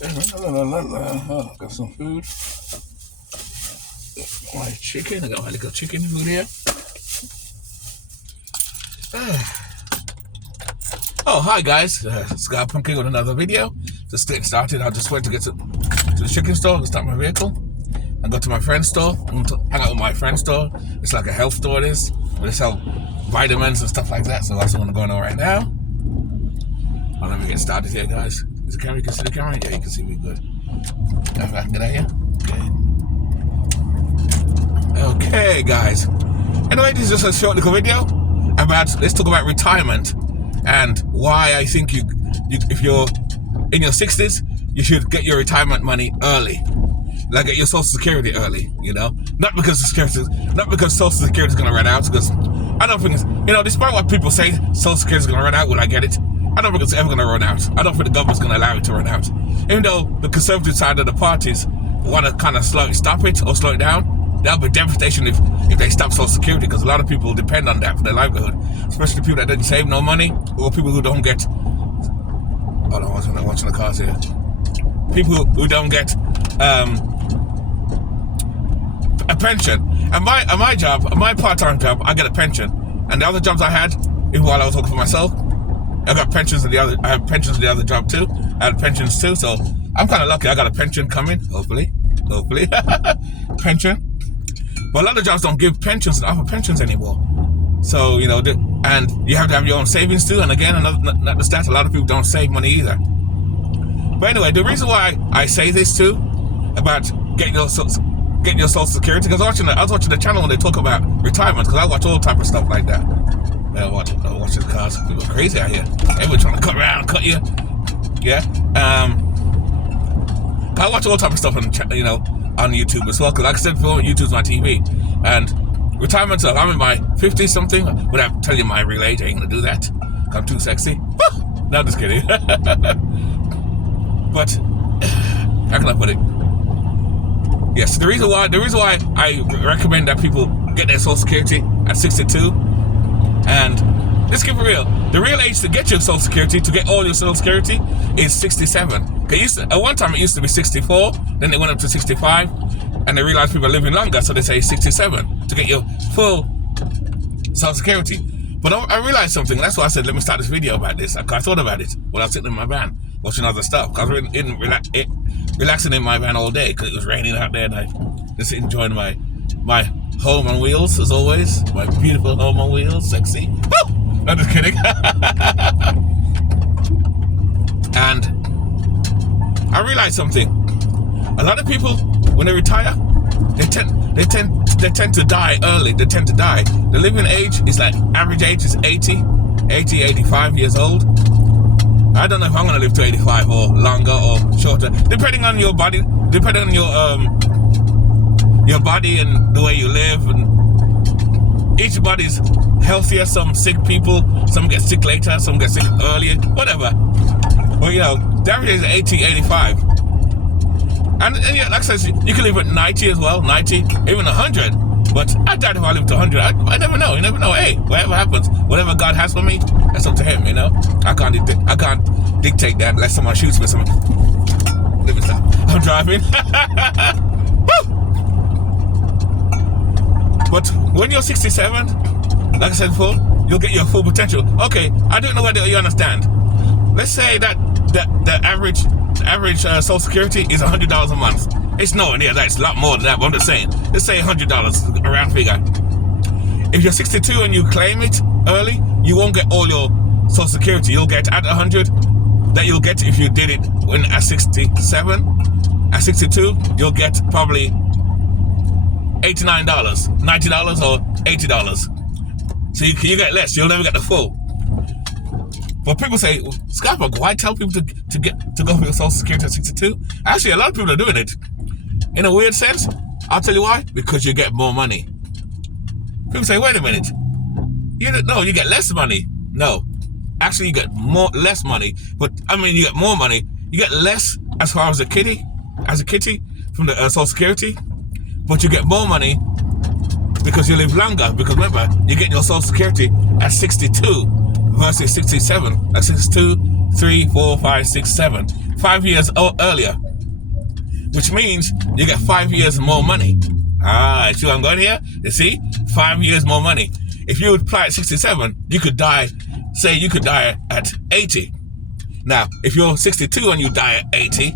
Oh, got some food. My chicken. I got my little chicken food here. Oh, hi guys. Scott Pumpkin with another video. Just getting started. I just went to get to the chicken store to start my vehicle. I go to my friend's store. I'm to hang out with my friend's store. It's like a health store. It is. Where they sell vitamins and stuff like that. So that's what I'm going on right now. Well, let me get started here, guys. Is the camera? You can see the camera? Yeah, you can see me good. If I can get out here. Okay, guys. Anyway, this is just a short little video about, let's talk about retirement and why I think you if you're in your 60s, you should get your retirement money early. Like get your Social Security early, you know? Not because Social Security is going to run out, because I don't think it's, you know, despite what people say, Social Security is going to run out when I get it, I don't think it's ever going to run out. I don't think the government's going to allow it to run out. Even though the conservative side of the parties want to kind of stop it or slow it down, that'll be devastation if they stop Social Security, because a lot of people depend on that for their livelihood, especially people that didn't save no money, or people who don't get, hold on, I'm watching the cars here. People who don't get a pension. And my job, my part-time job, I get a pension. And the other jobs I had, even while I was working for myself, I got pensions in the other. I have pensions in the other job too. I had pensions too, so I'm kind of lucky. I got a pension coming, hopefully, pension. But a lot of jobs don't give pensions, offer pensions anymore. So you know, and you have to have your own savings too. And again, not the stats. A lot of people don't save money either. But anyway, the reason why I say this too about getting your Social Security, because I was watching the channel when they talk about retirement, because I watch all type of stuff like that. I watch the cars. People are crazy out here. Everyone trying to cut around, cut you. Yeah. I watch all type of stuff on, you know, on YouTube as well, because like I said before, YouTube's my TV. And retirement stuff, I'm in my 50s something, without telling you my real age. I ain't gonna do that. I'm too sexy. No, just kidding. But how can I put it? Yes, the reason why I recommend that people get their Social Security at 62, and let's get real. The real age to get your Social Security, to get all your Social Security, is 67. At one time it used to be 64, then they went up to 65, and they realized people are living longer, so they say 67 to get your full Social Security. But I realized something. That's why I said, let me start this video about this. I thought about it when I was sitting in my van watching other stuff. I was relaxing in my van all day because it was raining out there, and I just enjoying my home on wheels, as always. My beautiful home on wheels, sexy. Woo! I'm just kidding. And I realized something. A lot of people, when they retire, they tend to die early. They tend to die. The living age is like, average age is 85 years old. I don't know if I'm going to live to 85 or longer or shorter, depending on your body, depending on your body and the way you live. And each body's healthier. Some sick people, some get sick later, some get sick earlier, whatever. But you know, the average is 80, 85. And yeah, like I said, you can live at 90 as well, 90, even 100. But I doubt if I live to 100. I never know. You never know. Hey, whatever happens, whatever God has for me, that's up to Him. You know, I can't dictate that unless someone shoots me. Let me stop. I'm driving. Woo! But when you're 67, like I said before, you'll get your full potential. Okay, I don't know whether you understand. Let's say that the average Social Security is $100 a month. It's nowhere near that. It's a lot more than that, but I'm just saying. Let's say $100, a round figure. If you're 62 and you claim it early, you won't get all your Social Security. You'll get at 100 that you'll get if you did it when at 67. At 62, you'll get probably $89, $90 or $80. So you get less. You'll never get the full. But people say, Scott, why tell people to go for your Social Security at 62? Actually, a lot of people are doing it. In a weird sense, I'll tell you why. Because you get more money. People say, wait a minute. You get less money. No. Actually, you get less money. But, I mean, you get more money. You get less as far as a kitty from the Social Security. But you get more money because you live longer. Because remember, you get your Social Security at 62 versus 67. Like 62, 3, 4, 5, 6, 7. 5 years earlier. Which means you get 5 years more money. Ah, see what I'm going here? You see? 5 years more money. If you apply at 67, you could die, say you could die at 80. Now, if you're 62 and you die at 80,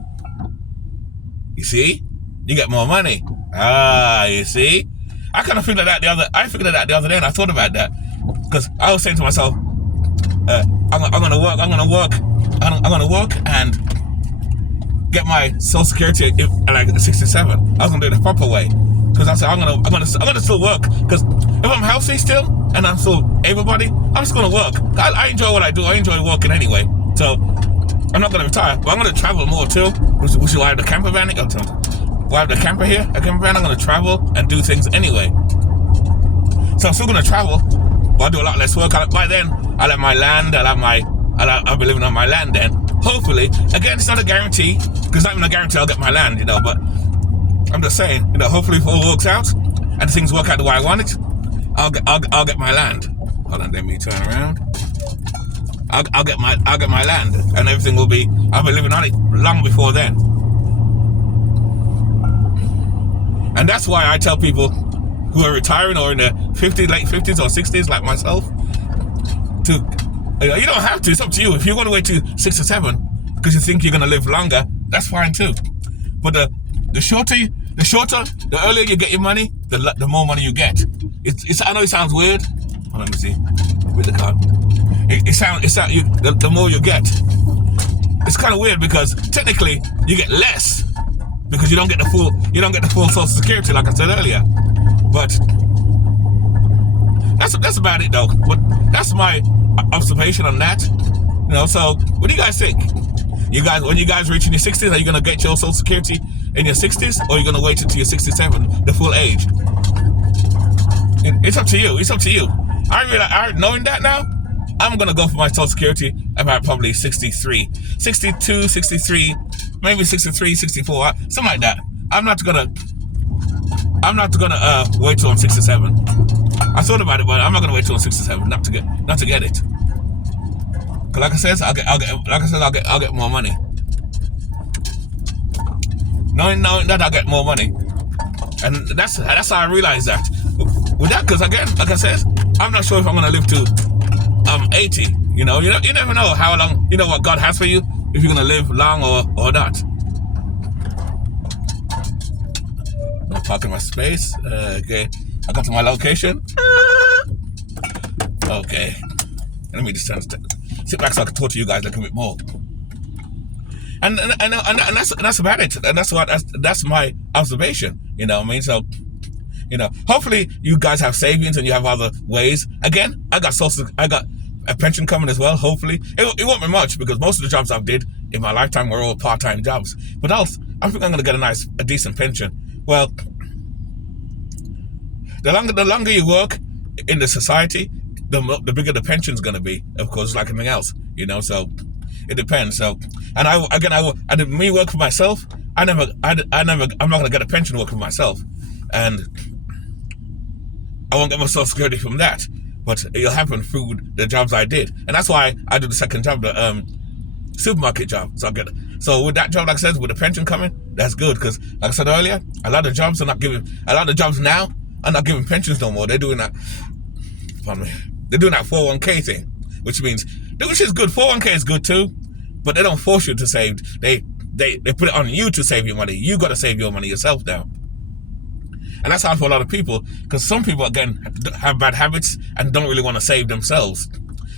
you see? You get more money. Ah, you see? I kind of figured that the other day, and I thought about that. Because I was saying to myself, I'm gonna work and get my Social Security at 67. I was gonna do it the proper way. Because I said I'm gonna still work. Because if I'm healthy still and I'm still able-bodied, I'm just gonna work. I enjoy what I do. I enjoy working anyway. So I'm not gonna retire, but I'm gonna travel more too. Which is why I have the camper van. I have the camper here, a camper van. I'm gonna travel and do things anyway. So I'm still gonna travel, but I do a lot less work. By then, I'll have my land. I'll be living on my land then. Hopefully, again, it's not a guarantee, because it's not even a guarantee I'll get my land, you know. But I'm just saying, you know, hopefully if all works out and things work out the way I want it, I'll get my land. Hold on, let me turn around. I'll get my land, and everything will be. I'll be living on it long before then. And that's why I tell people who are retiring or in their 50s, late 50s or 60s, like myself, you don't have to. It's up to you. If you want to wait to 67 because you think you're going to live longer, that's fine too. But the earlier you get your money, the more money you get. I know it sounds weird. Hold on, let me see. With the card. The more you get. It's kind of weird because technically you get less because you don't get the full Social Security, like I said earlier. But that's about it though. But that's my observation on that. You know, so what do you guys think? When you guys reach in your 60s, are you gonna get your Social Security in your 60s, or are you gonna wait until you're 67, the full age? It's up to you. It's up to you. Knowing that now, I'm gonna go for my Social Security about probably 63, 62, 63, maybe 63, 64, something like that. I'm not gonna wait till I'm 67. I thought about it, but I'm not gonna wait till I'm 67 not to get it. Cause like I said, I'll get more money. Knowing that I'll get more money, and that's how I realized that. With that, because again, like I said, I'm not sure if I'm gonna live to 80. You never know how long. You know what God has for you, if you're gonna live long or not. I'm parking my space. Okay, I got to my location. Okay, let me just sit back so I can talk to you guys a little bit more. And that's about it. And that's my observation. You know what I mean? So, you know, hopefully you guys have savings and you have other ways. Again, I got a pension coming as well. Hopefully, it won't be much because most of the jobs I've did in my lifetime were all part-time jobs. But I think I'm going to get a decent pension. Well, the longer you work in the society, the bigger the pension's going to be. Of course, like anything else, you know. So it depends. So, and me work for myself. I'm not going to get a pension working for myself, and I won't get my Social Security from that. But it'll happen through the jobs I did, and that's why I do the second job, the supermarket job. So with that job, like I said, with the pension coming, that's good because, like I said earlier, a lot of jobs now are not giving pensions no more. They're doing that. Pardon me. They're doing that 401k thing, which is good. 401k is good too, but they don't force you to save. They put it on you to save your money. You got to save your money yourself now. And that's hard for a lot of people because some people, again, have bad habits and don't really want to save themselves.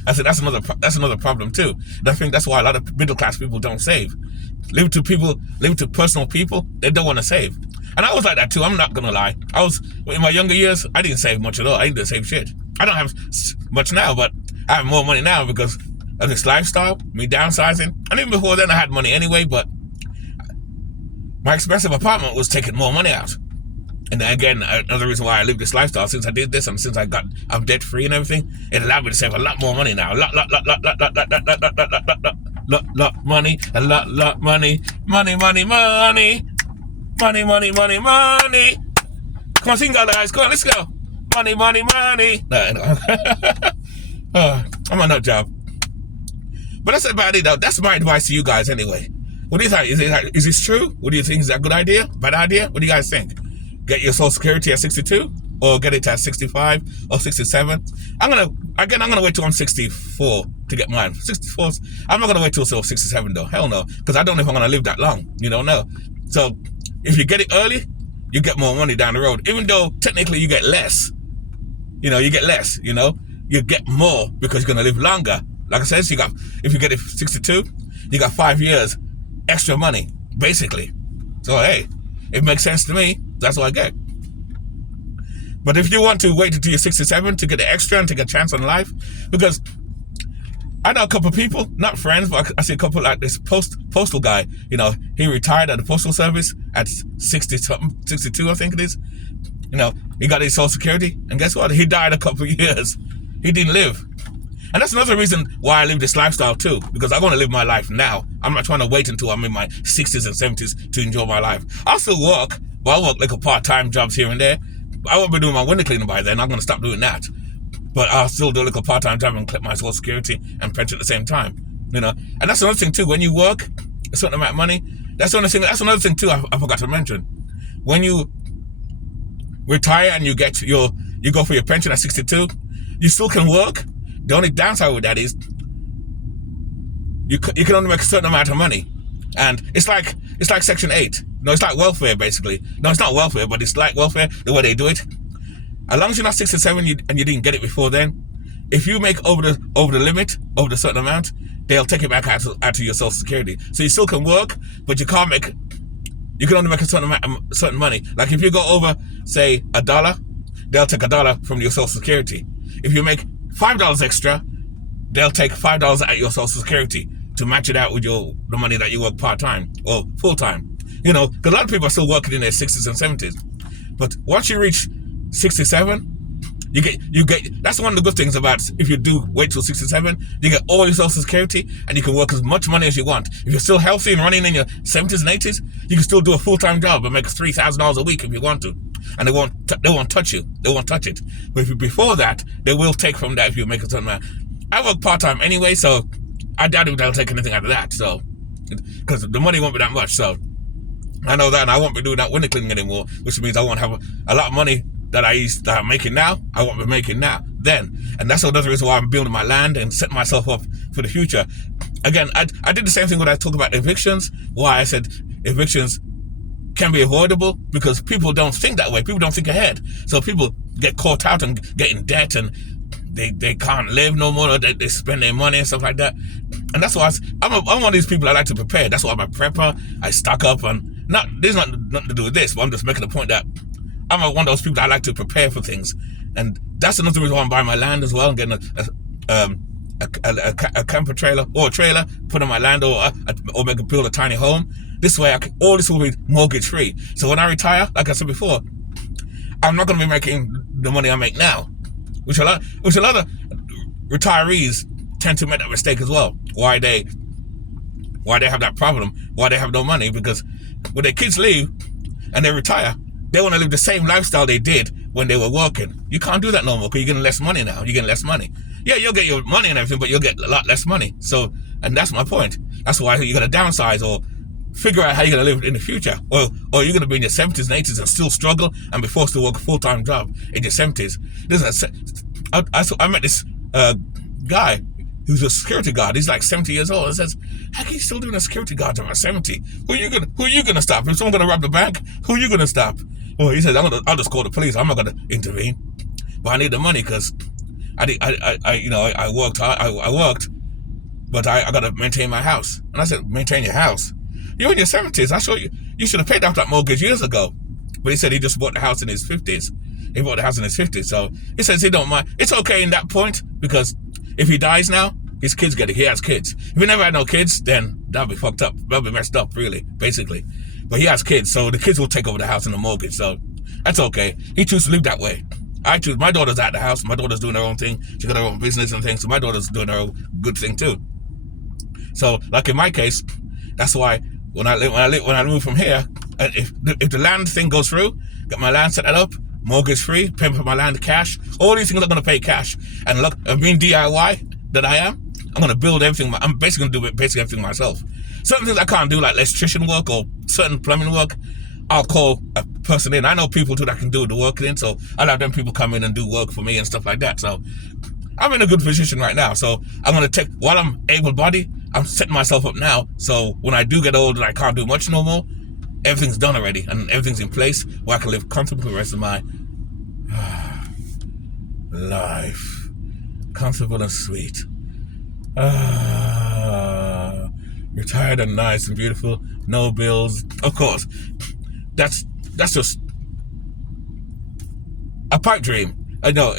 I said that's another problem too. And I think that's why a lot of middle class people don't save. Live to personal people, they don't want to save. And I was like that too. I'm not gonna lie. In my younger years, I didn't save much at all. I didn't save shit. I don't have much now, but I have more money now because of this lifestyle, me downsizing. And even before then, I had money anyway, but my expensive apartment was taking more money out. And then again, another reason why I live this lifestyle, since I did this and since I'm debt free and everything, it allowed me to save a lot more money now. A lot money, a lot money, money. Come on, sing, guys. Come on, let's go. Money. No. I'm on that job. But that's about it, though. That's my advice to you guys anyway. What do you think? Is this true? What do you think? Is that a good idea? Bad idea? What do you guys think? Get your Social Security at 62? Or get it at 65 or 67? I'm gonna wait till I'm 64 to get mine. 64. I'm not gonna wait till 67 though. Hell no. Because I don't know if I'm gonna live that long. You don't know. So if you get it early, you get more money down the road. Even though technically you get less. You get less, You get more because you're gonna live longer. Like I said, if you get it 62, you got 5 years extra money, basically. So hey, it makes sense to me. That's what I get. But if you want to wait until you're 67 to get the extra and take a chance on life, because I know a couple of people, not friends, but I see a couple like this postal guy. He retired at the postal service at 60-something, 62, I think it is. He got his Social Security, and guess what? He died a couple of years. He didn't live. And that's another reason why I live this lifestyle too, because I want to live my life now. I'm not trying to wait until I'm in my 60s and 70s to enjoy my life. I'll still work, but I'll work like a part-time jobs here and there. I won't be doing my window cleaning by then. I'm going to stop doing that. But I'll still do a little part-time job and collect my Social Security and pension at the same time. And that's another thing too. When you work a certain amount of money, that's another thing too I forgot to mention. When you retire and you go for your pension at 62, you still can work. The only downside with that is you can only make a certain amount of money. And it's like Section 8. No, it's like welfare, basically. No, it's not welfare, but it's like welfare, the way they do it. As long as you're not 67 and you didn't get it before then, if you make over the limit, over the certain amount, they'll take it back out of your Social Security. So you still can work, but you can only make a certain money. Like if you go over, say, $1, they'll take $1 from your Social Security. If you make $5 extra, they'll take $5 out of your Social Security to match it out with the money that you work part-time or full-time. Because a lot of people are still working in their 60s and 70s. But once you reach 67, you get that's one of the good things about if you do wait till 67, you get all your Social Security and you can work as much money as you want. If you're still healthy and running in your 70s and 80s, you can still do a full-time job and make $3,000 a week if you want to. And they won't touch you. They won't touch it. But before that, they will take from that if you make a certain amount. I work part-time anyway, so I doubt if they'll take anything out of that. So, because the money won't be that much. So, I know that, and I won't be doing that window cleaning anymore, which means I won't have a lot of money that I'm making now. I won't be making now. Then, and that's another reason why I'm building my land and setting myself up for the future. Again, I did the same thing when I talked about evictions. Why I said evictions can be avoidable, because people don't think that way. People don't think ahead. So people get caught out and get in debt, and they can't live no more. They spend their money and stuff like that. And that's why I'm one of these people. I like to prepare. That's why I'm a prepper. I stock up, and there's nothing to do with this, but I'm just making the point that I'm one of those people that I like to prepare for things. And that's another reason why I'm buying my land as well and getting a camper trailer or a trailer, put on my land, or build a tiny home. This way, all this will be mortgage free. So when I retire, like I said before, I'm not going to be making the money I make now, which a lot of retirees tend to make that mistake as well. Why they have that problem? Why they have no money? Because when their kids leave and they retire, they want to live the same lifestyle they did when they were working. You can't do that no more because you're getting less money now. You're getting less money. Yeah, you'll get your money and everything, but you'll get a lot less money. So, and that's my point. That's why you're going to downsize or figure out how you're going to live in the fuure. Or you're going to be in your 70s and 80s and still struggle and be forced to work a full-time job in your 70s. I met this guy who's a security guard. He's like 70 years old. And says, how can you still doing a security guard at 70? Who are you gonna stop? If someone's going to rob the bank, who are you going to stop? Well, he says, I'll just call the police. I'm not going to intervene. But I need the money because I worked hard. I worked, but I got to maintain my house. And I said, maintain your house? You're in your 70s. I saw you should have paid off that mortgage years ago. But he said he just bought the house in his 50s. He bought the house in his 50s. So he says he don't mind. It's okay in that point, because if he dies now, his kids get it. He has kids. If he never had no kids, then that'll be fucked up. That'll be messed up, really, basically. But he has kids, so the kids will take over the house and the mortgage. So that's okay. He chooses to live that way. I choose. My daughter's at the house. My daughter's doing her own thing. She got her own business and things. So my daughter's doing her own good thing too. So, like in my case, that's why when I move from here, if the land thing goes through, get my land set up, mortgage free, paying for my land cash. All these things are going to pay cash. And look, being DIY that I am, I'm gonna build everything. I'm basically gonna do basically everything myself. Certain things I can't do, like electrician work or certain plumbing work, I'll call a person in. I know people too that can do the work in, so I'll have them people come in and do work for me and stuff like that. So I'm in a good position right now. So I'm gonna take, while I'm able-bodied, I'm setting myself up now. So when I do get old and I can't do much no more, everything's done already and everything's in place where I can live comfortably the rest of my life. Comfortable and sweet. Retired and nice and beautiful. No bills. Of course, that's just a pipe dream. I know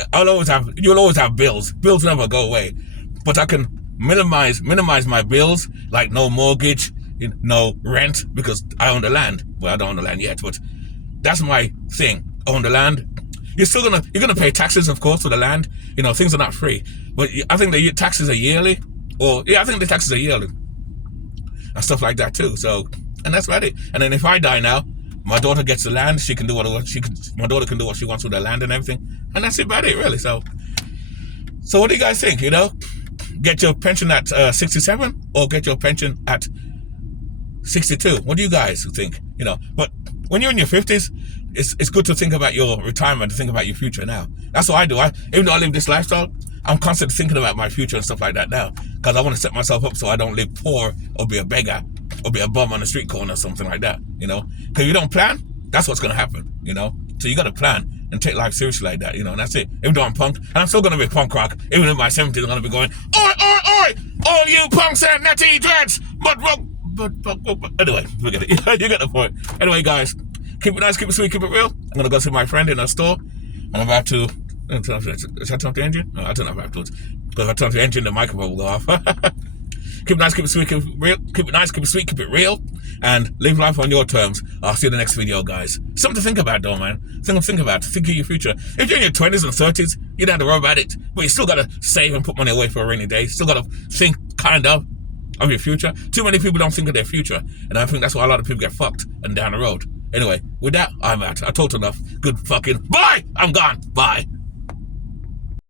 you'll always have bills. Bills never go away. But I can minimize my bills, like no mortgage, no rent, because I own the land. Well, I don't own the land yet, but that's my thing. Own the land. You're gonna pay taxes, of course, for the land. Things are not free. But I think the taxes are yearly. I think the taxes are yearly. And stuff like that too. So, and that's about it. And then if I die now, my daughter gets the land. She can do my daughter can do what she wants with the land and everything. And that's about it, really. So what do you guys think? Get your pension at 67 or get your pension at 62? What do you guys think? But when you're in your 50s, it's good to think about your retirement, to think about your future now. That's what I do. Even though I live this lifestyle, I'm constantly thinking about my future and stuff like that now, because I want to set myself up so I don't live poor or be a beggar or be a bum on the street corner or something like that. Because if you don't plan, that's what's going to happen. So you got to plan and take life seriously like that. And that's it. Even though I'm punk, and I'm still going to be punk rock. Even in my 70s, I'm going to be going, oi, oi, oi, all you punks and natty dreads, but anyway, forget it. You get the point. Anyway, guys, keep it nice, keep it sweet, keep it real. I'm going to go see my friend in a store, and I'm about to. Should I turn off the engine? No, I turn off afterwards. Because if I turn off the engine, the microphone will go off. Keep it nice, keep it sweet, keep it real. Keep it nice, keep it sweet, keep it real. And live life on your terms. I'll see you in the next video, guys. Something to think about, though, man. Something to think about. Think of your future. If you're in your 20s and 30s, you don't have to worry about it. But you still got to save and put money away for a rainy day. Still got to think, kind of your future. Too many people don't think of their future. And I think that's why a lot of people get fucked and down the road. Anyway, with that, I'm out. I talked enough. Good fucking bye! I'm gone. Bye.